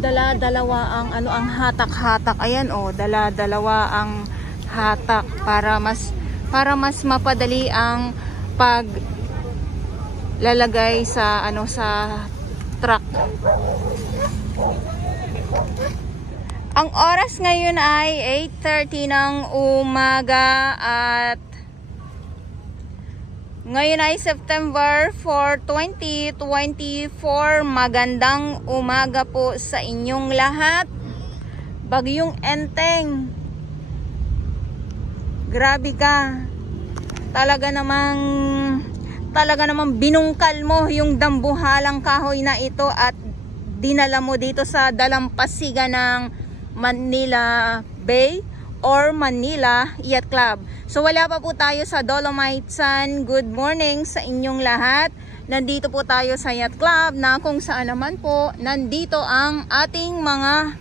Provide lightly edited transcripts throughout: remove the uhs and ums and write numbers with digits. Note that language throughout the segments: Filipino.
dala-dalawa ang ang hatak-hatak. Ayan oh, dala-dalawa ang hatak para mas mapadali ang pag lalagay sa sa truck. Ang oras ngayon ay 8:30 ng umaga at ngayon ay September 4, 2024. Magandang umaga po sa inyong lahat. Bagyong Enteng, grabe ka. Talaga namang binungkal mo yung dambuhalang kahoy na ito at dinala mo dito sa dalampasigan ng Manila Bay or Manila Yacht Club. So wala pa po tayo sa Dolomite Sun. Good morning sa inyong lahat. Nandito po tayo sa Yacht Club na kung saan naman po nandito ang ating mga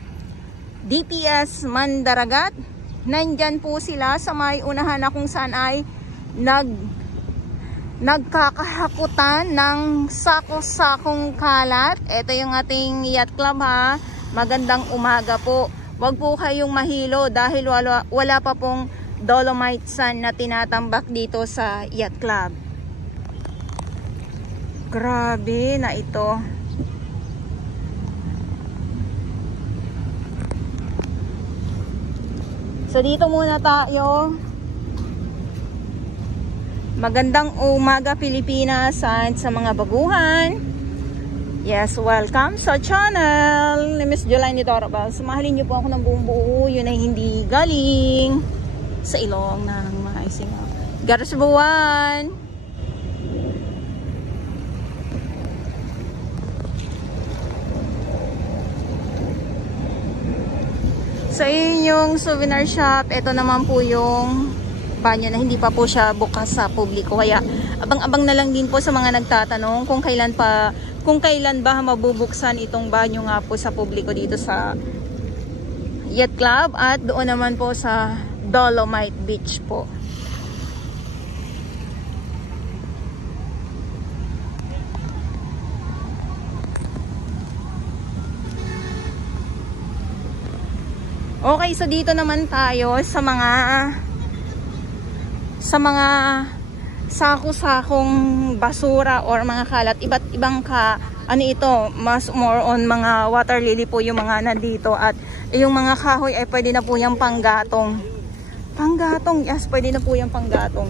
DPS Mandaragat. Nandyan po sila sa may unahan na kung saan ay nagkakahakutan ng sako-sakong kalat. Ito yung ating Yacht Club ha. Magandang umaga po. Wag po kayong mahilo dahil wala pa pong Dolomite Sun na tinatambak dito sa Yacht Club. Grabe na ito. So dito muna tayo. Magandang umaga Pilipinas at sa mga baguhan. Yes, welcome sa channel ni Miss Jolaine Torabal. Sumahalin niyo po ako ng buong buo. Yun ay hindi galing sa ilong ng mga isingaw. Garasbuan! Sa inyong souvenir shop, ito naman po yung banyo na hindi pa po siya bukas sa publiko. Kaya abang-abang na lang din po sa mga nagtatanong kung kailan ba mabubuksan itong banyo nga po sa publiko dito sa Yacht Club at doon naman po sa Dolomite Beach po. Okay, so dito naman tayo sa mga sako-sakong basura or mga kalat. Iba't ibang ito, mas more on mga water lily po yung mga nandito at yung mga kahoy ay pwede na po yung panggatong. Yes, pwede na po yung panggatong.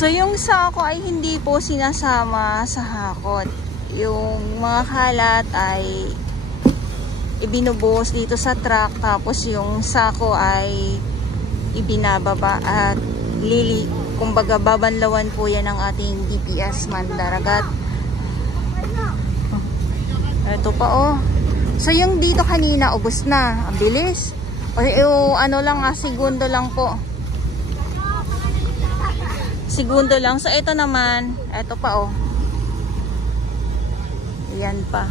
So yung sako ay hindi po sinasama sa hakot. Yung mga kalat ay ibinubuhos dito sa truck, tapos yung sako ay ibinababa at kumbaga babanlawan po yan ng ating DPS Mandaragat. Ito pa oh. So yung dito kanina ubos na. Ang bilis. O ano lang segundo lang po. Segundo lang. So ito naman, ito pa oh. Yan pa.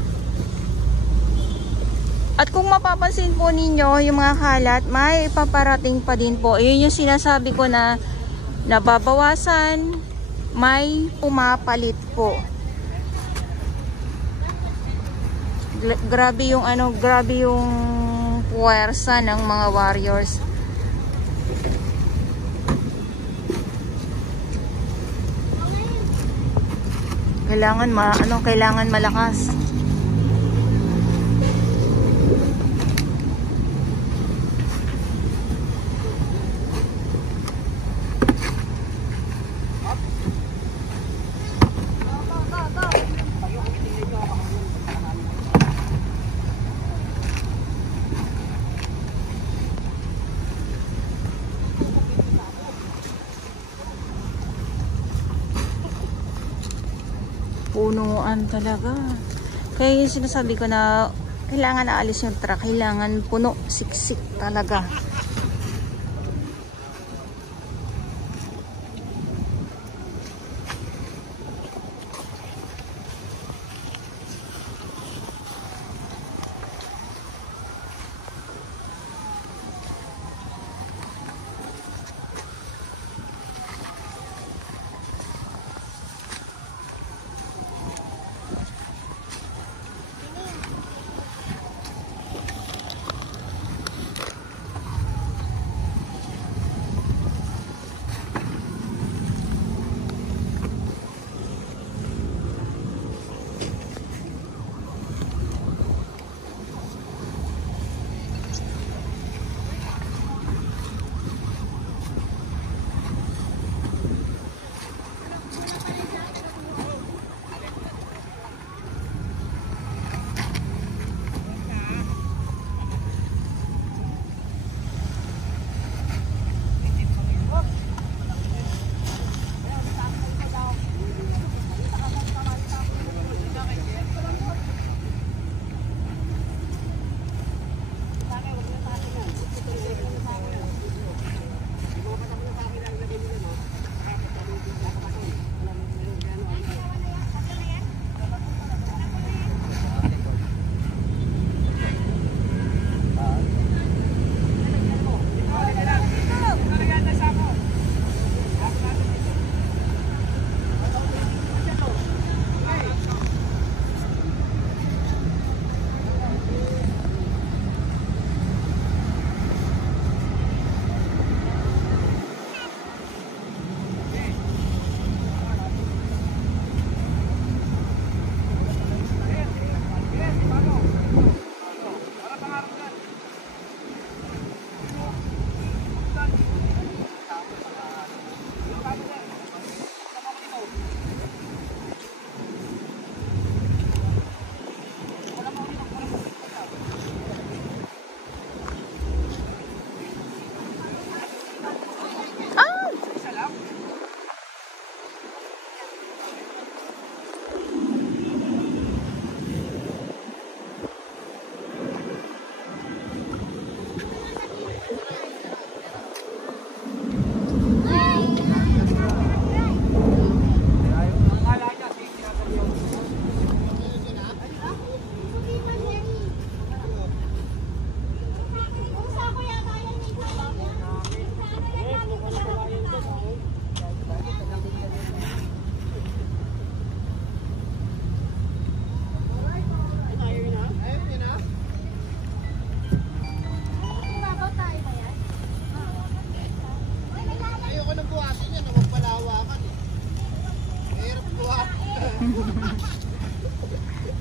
At kung mapapansin po ninyo, yung mga kalat, may ipaparating pa din po. Yun yung sinasabi ko na nababawasan, may pumapalit po. Grabe yung grabe yung puwersa ng mga warriors. Kailangan malakas. Punuan talaga. Kaya yung sinasabi ko na kailangan naalis yung truck, kailangan puno, siksik talaga.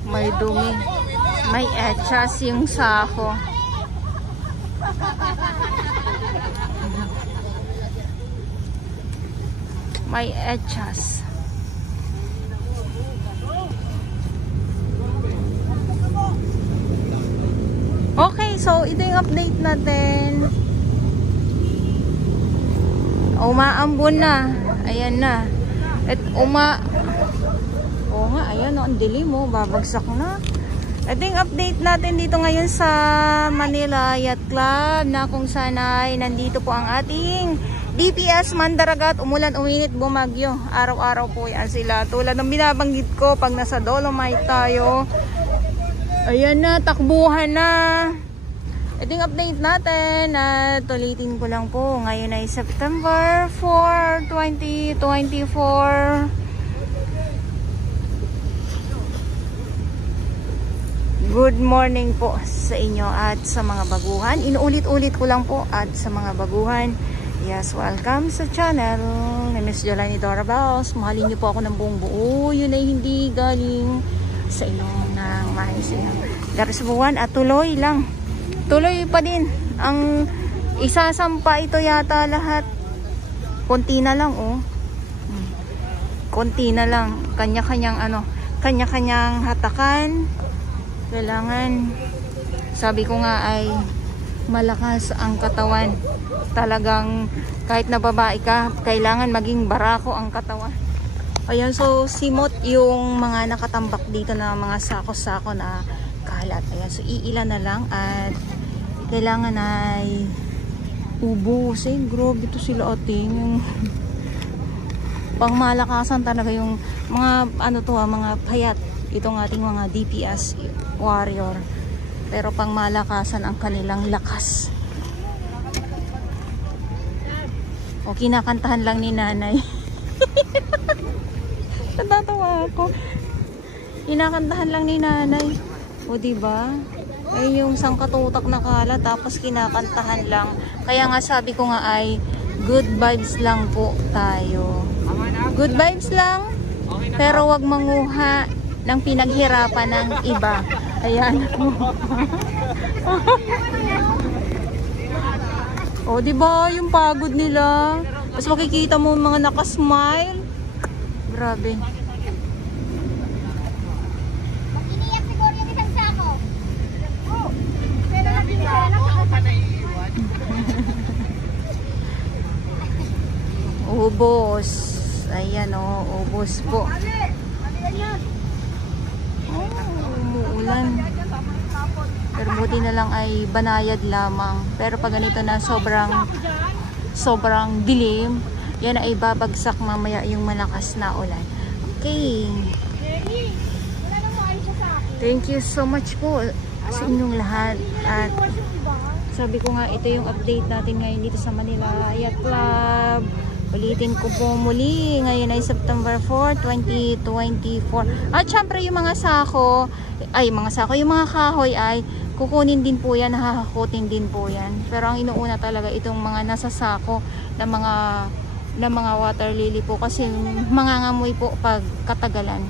May dumi. May etchas yung sako. May etchas. Okay, so ito yung update natin. Umaambon na. Ayan na. At oo nga, ayan o, ang dilim mo, babagsak na. Ito yung update natin dito ngayon sa Manila Yacht Club na kung saan ay nandito po ang ating DPS Mandaragat. Umulan, uminit, bumagyo. Araw-araw po yan sila. Tulad ng binabanggit ko pag nasa Dolomite tayo. Ayan na, takbuhan na. Ito yung update natin at ulitin ko lang po. Ngayon ay September 4, 2024. Good morning po sa inyo at sa mga baguhan. Inuulit-ulit ko lang po at sa mga baguhan. Yes, welcome sa channel ni Miss Jolani Dora Bells. Mahalin niyo po ako ng buong buo. Yun ay hindi galing sa ilong ng mahisilang Garasbuan at tuloy lang. Tuloy pa din. Ang isasampa ito yata lahat. Konti na lang oh. Konti na lang. Kanya-kanyang kanya-kanyang hatakan. Kailangan, sabi ko nga ay malakas ang katawan. Talagang kahit na babae ka, kailangan maging barako ang katawan. Ayan, so simot yung mga nakatambak dito na mga sako-sako na kalat. Ayan, so iilan na lang at kailangan ay ubusin. Grabe ito sila ating yung pangmalakasan talaga yung mga mga payat. Itong ating mga DPS warrior. Pero pang malakasan ang kanilang lakas. O kinakantahan lang ni nanay. Natatawa ako. Kinakantahan lang ni nanay. O diba? Ay yung sangkatutak na kala tapos kinakantahan lang. Kaya nga sabi ko nga ay good vibes lang po tayo. Good vibes lang. Pero wag manguha ng pinaghirapan ng iba. Ayan. O, diba? Yung pagod nila. Tapos makikita mo mga nakasmile. Grabe. Iniyak siguro yung isang sako. Ubos. Ayan o, ubos po. Umuulan. Pero buti na lang ay banayad lamang. Pero pag ganito na sobrang dilim, yan ay babagsak mamaya yung malakas na ulan. Okay. Thank you so much po sa inyong lahat. At sabi ko nga, ito yung update natin ngayon dito sa Manila Yacht Club. Ulitin ko po muli, ngayon ay September 4, 2024. At syempre yung mga sako, yung mga kahoy ay kukunin din po yan, hahakutin din po yan. Pero ang inuuna talaga itong mga nasa sako na mga water lily po kasi mangangamoy po pag katagalan.